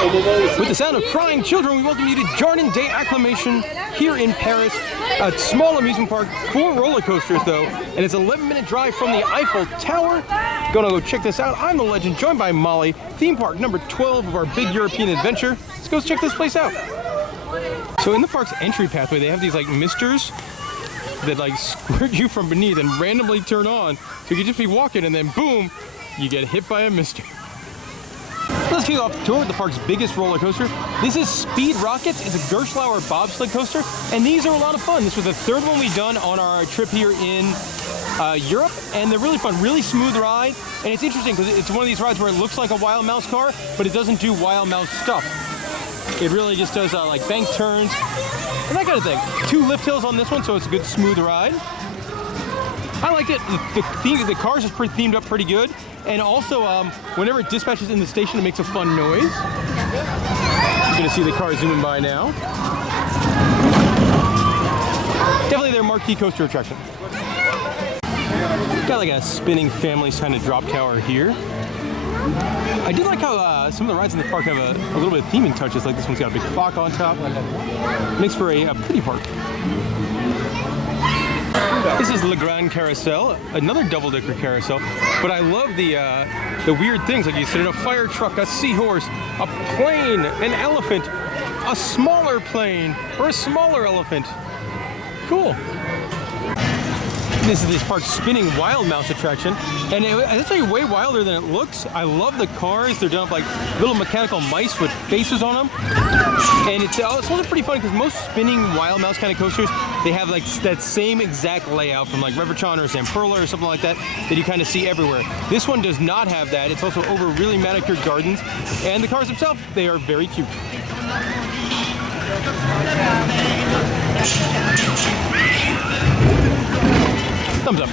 With the sound of crying children, we welcome you to Jardin Day Acclimation here in Paris. A small amusement park, 4 roller coasters though, and it's an 11-minute drive from the Eiffel Tower. Gonna go check this out. I'm the legend, joined by Molly. Theme park number 12 of our big European adventure. Let's go check this place out. So in the park's entry pathway, they have these like misters that like squirt you from beneath and randomly turn on. So you could just be walking and then boom, you get hit by a mister. Let's kick off the tour with the park's biggest roller coaster. This is Speed Rockets. It's a Gerslauer bobsled coaster, and these are a lot of fun. This was the 3rd one we've done on our trip here in Europe, and they're really fun, really smooth ride. And it's interesting because it's one of these rides where it looks like a Wild Mouse car, but it doesn't do Wild Mouse stuff. It really just does like bank turns and that kind of thing. 2 lift hills on this one, so it's a good smooth ride. I liked it. The cars are themed up pretty good. And also, whenever it dispatches in the station, it makes a fun noise. You're gonna see the car zooming by now. Definitely their marquee coaster attraction. Got like a spinning families kind of drop tower here. I do like how some of the rides in the park have a little bit of theming touches. Like this one's got a big clock on top. Makes for a pretty park. This is Le Grand Carousel, another double-decker carousel, but I love the weird things, like you sit in a fire truck, a seahorse, a plane, an elephant, a smaller plane, or a smaller elephant. Cool. This is this park's spinning Wild Mouse attraction, and it's actually way wilder than it looks. I love the cars. They're done with like little mechanical mice with faces on them. And it's also pretty fun because most spinning Wild Mouse kind of coasters, they have like that same exact layout from like Reverchon or Zamperla or something like that you kind of see everywhere. This one does not have that. It's also over really manicured gardens, and the cars themselves, they are very cute. Thumbs up.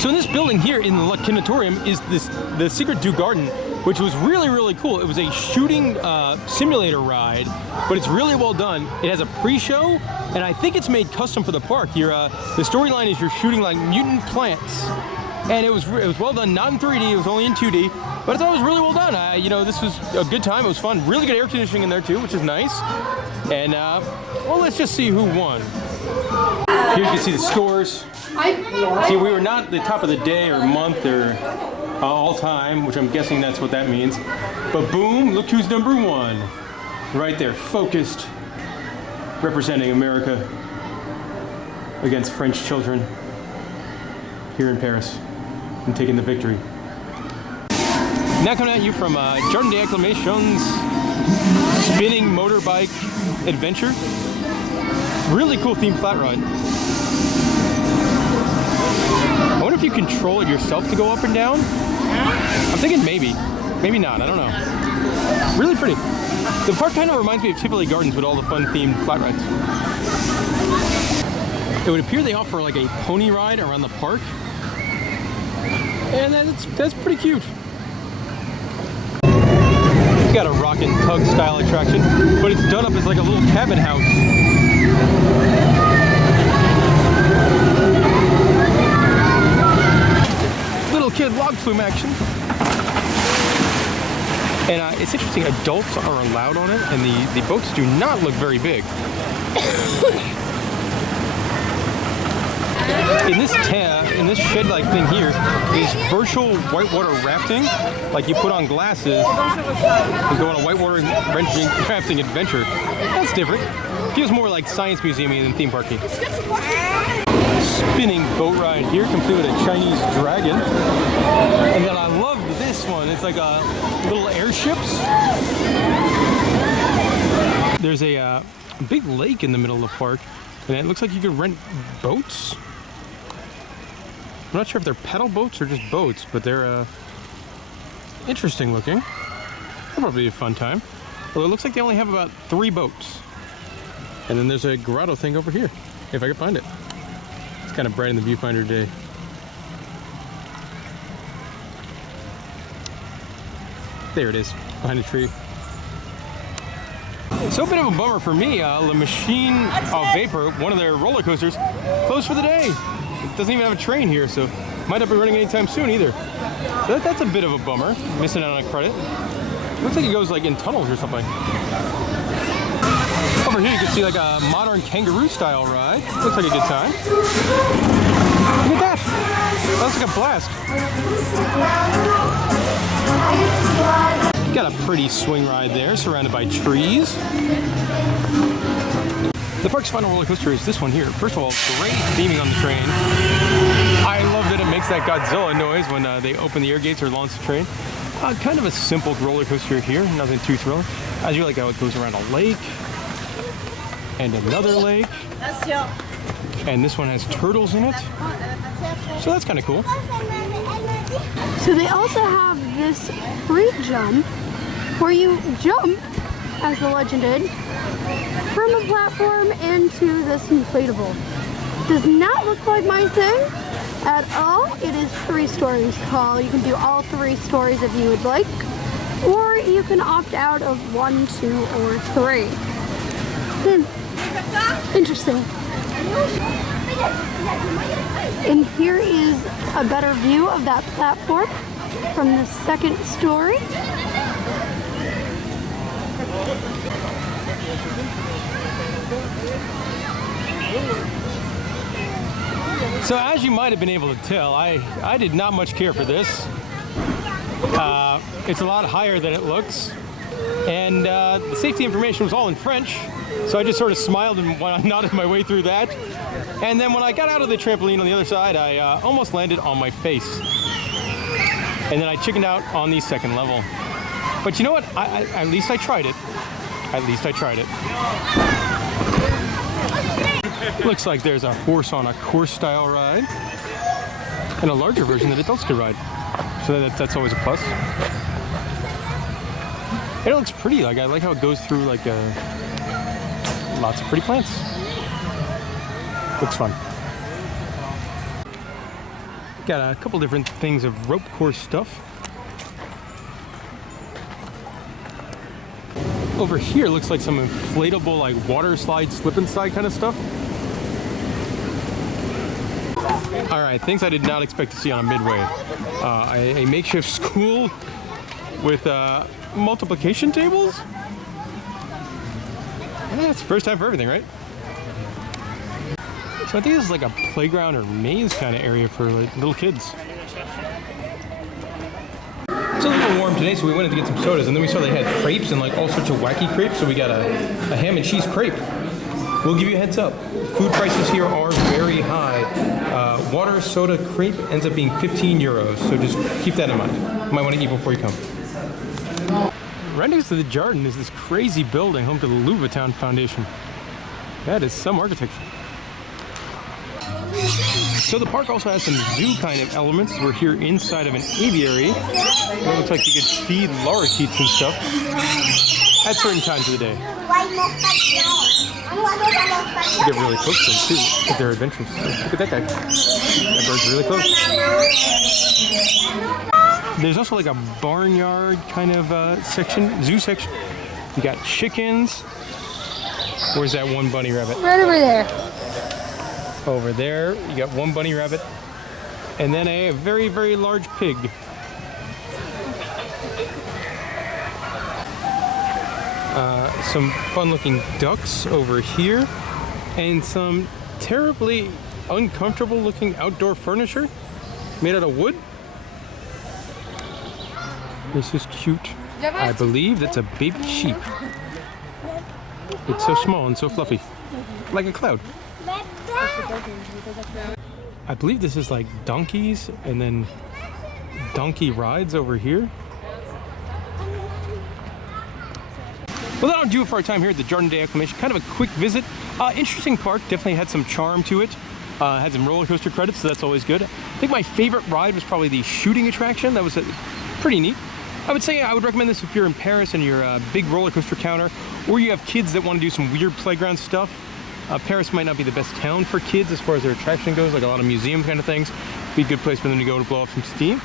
So in this building here in the Acclimatation is the Secret du Garden, which was really, really cool. It was a shooting simulator ride, but it's really well done. It has a pre-show, and I think it's made custom for the park. The storyline is you're shooting like mutant plants, and it was well done. Not in 3D, it was only in 2D, but I thought it was really well done. You know, this was a good time. It was fun. Really good air conditioning in there too, which is nice. And well, let's just see who won. Here you can see the scores. See, we were not the top of the day or month or all time, which I'm guessing that's what that means. But boom, look who's number 1. Right there, focused, representing America against French children here in Paris and taking the victory. Now coming at you from Jardin des Acclimation's spinning motorbike adventure. Really cool themed flat ride. I wonder if you control it yourself to go up and down? I'm thinking maybe. Maybe not, I don't know. Really pretty. The park kind of reminds me of Tivoli Gardens with all the fun themed flat rides. It would appear they offer like a pony ride around the park. And that's pretty cute. It's got a rock and tug style attraction, but it's done up as like a little cabin house. Little kid log flume action. And it's interesting, adults are allowed on it, and the boats do not look very big. In this shed-like thing here is virtual whitewater rafting. Like you put on glasses and go on a whitewater rafting adventure. That's different. Feels more like science museum-y than theme parky. Spinning boat ride here, complete with a Chinese dragon. And then I love this one. It's like a little airships. There's a big lake in the middle of the park, and it looks like you could rent boats. I'm not sure if they're pedal boats or just boats, but they're interesting looking. That'll probably be a fun time. Although it looks like they only have about 3 boats. And then there's a grotto thing over here, if I can find it. It's kind of bright in the viewfinder today. There it is, behind a tree. So a bit of a bummer for me, La Machine Vapor, one of their roller coasters, closed for the day. It doesn't even have a train here, so might not be running anytime soon either. So that's a bit of a bummer, missing out on a credit. Looks like it goes like in tunnels or something. Over here you can see like a modern kangaroo style ride. Looks like a good time. Look at that. That looks like a blast. Got a pretty swing ride there, surrounded by trees. The park's final roller coaster is this one here. First of all, great theming on the train. I love that it makes that Godzilla noise when they open the air gates or launch the train. Kind of a simple roller coaster here, nothing too thrilling. As you like how it goes around a lake and another lake. And this one has turtles in it. So that's kind of cool. So they also have this free jump where you jump, as the legend did, from a platform into this inflatable. Does not look like my thing at all. It is 3 stories tall. You can do all 3 stories if you would like, or you can opt out of 1, 2, or 3. Interesting. And here is a better view of that platform from the 2nd story. So as you might have been able to tell, I did not much care for this. It's a lot higher than it looks. And the safety information was all in French. So I just sort of smiled and nodded my way through that. And then when I got out of the trampoline on the other side, I almost landed on my face. And then I chickened out on the 2nd level. But you know what? At least I tried it. At least I tried it. Looks like there's a horse on a course style ride. And a larger version that adults could ride. So that's always a plus. And it looks pretty. Like I like how it goes through like lots of pretty plants. Looks fun. Got a couple different things of rope course stuff. Over here looks like some inflatable like water slide, slip and slide kind of stuff. All right, things I did not expect to see on a midway. A makeshift school with multiplication tables. Yeah, it's the first time for everything, right? So I think this is like a playground or maze kind of area for like little kids. It's a little warm today, so we went in to get some sodas, and then we saw they had crepes and like all sorts of wacky crepes, so we got a ham and cheese crepe. We'll give you a heads up. Food prices here are very high. Water soda crepe ends up being 15 euros, so just keep that in mind. You might want to eat before you come. Right next to the Jardin is this crazy building home to the Louboutin Foundation. That is some architecture. So the park also has some zoo kind of elements. We're here inside of an aviary. It looks like you could feed lorikeets and stuff at certain times of the day. You get really close to them too, with their adventures. So look at that guy. That bird's really close. There's also like a barnyard kind of section, zoo section. You got chickens. Where's that one bunny rabbit? Right over there. Over there, you got one bunny rabbit, and then a very, very large pig. Some fun-looking ducks over here, and some terribly uncomfortable-looking outdoor furniture made out of wood. This is cute. I believe that's a baby sheep. It's so small and so fluffy, like a cloud. I believe this is like donkeys and then donkey rides over here. Well, that'll do it for our time here at the Jardin Day Acclimation. Kind of a quick visit. Interesting park, definitely had some charm to it. Had some roller coaster credits, so that's always good. I think my favorite ride was probably the shooting attraction. That was pretty neat. I would say I would recommend this if you're in Paris and you're a big roller coaster counter, or you have kids that want to do some weird playground stuff. Paris might not be the best town for kids as far as their attraction goes, like a lot of museum kind of things. Be a good place for them to go to blow off some steam.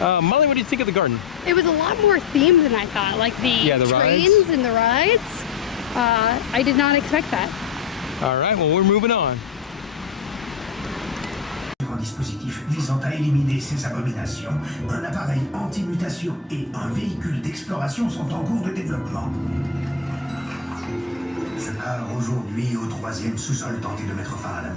Molly, what do you think of the garden? It was a lot more themed than I thought, like the trains rides. And the rides. I did not expect that. All right, well, we're moving on. Un dispositif visant visant à éliminer ces abominations, un appareil anti-mutation et un véhicule d'exploration sont en cours de développement. Je pars aujourd'hui au 3e sous-sol tenter de mettre fin à la